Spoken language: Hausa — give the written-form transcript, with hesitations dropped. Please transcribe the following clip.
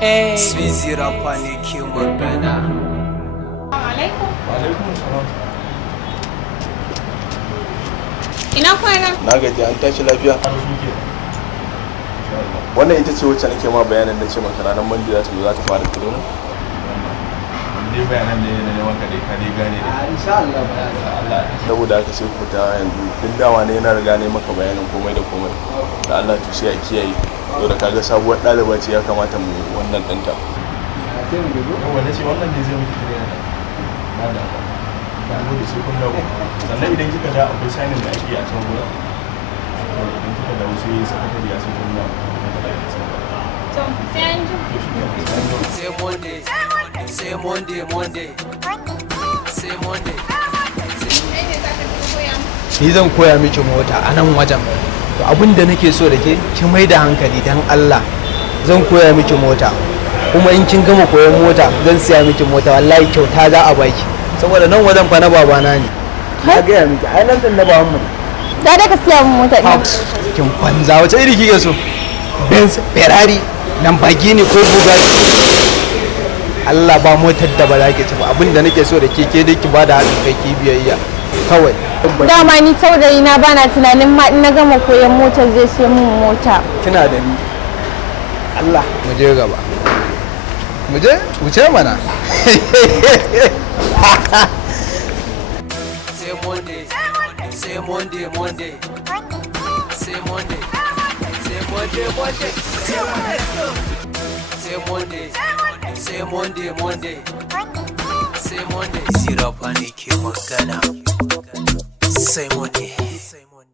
Swizi rafa ne ke magana. Alaikum. Alaikum salam. Ina kwana? Na gaji an tashi lafiya. Wannan ita ce wacce nake ma bayanin na ce maka ranar Monday za ta zo za ta fara kilo ne. Dai bayanan ne na neman ka dai ka dai gane dai. Insha Allah Allah. Saboda haka sai ku ta yanzu duk dama ne na riga ne maka bayanin komai da komai. Da Allah to sai a kiyaye. Saboda kaga sabuwar ɗaliba ce ya kamata mu wannan ɗanta. Wanda ce wannan ne zai miki kire na. Ba da ba. Ba mu da sai kun dawo. Sannan idan kika da akwai sanin da ake a can gurin. Idan kika dawo sai sakatari ya sai kun dawo. To, sai an ji. Say Monday. Say Monday, Monday. Say Monday. Ni zan koya miki mota a nan wajen. To abin da nake so da ke ki mai da hankali dan Allah. Zan koya miki mota. Kuma in kin gama koyon mota zan siya miki mota wallahi kyauta za a baki. Saboda nan wajen fa na babana ne. Na gaya miki ai nan din na babanmu ne. Da ka siya min mota ɗin. Kin banza wace iri kike so? Benz, Ferrari, Lamborghini ko Bugatti? Allah ba motar da ba za ki ci ba abinda nake so da keke dai ki ba da haɗin kai ki biyayya kawai. Dama ni saurayi na bana tunanin ma in na gama koyon motar zai sai min mota. Kina da ni. Allah mu je gaba. Mu je wuce mana. Say Monday. Say Monday, Monday. Say Monday. Say Monday, Monday. Say Monday. Say Monday, Monday. Say Monday. Sirafa ne ke magana. Say Monday.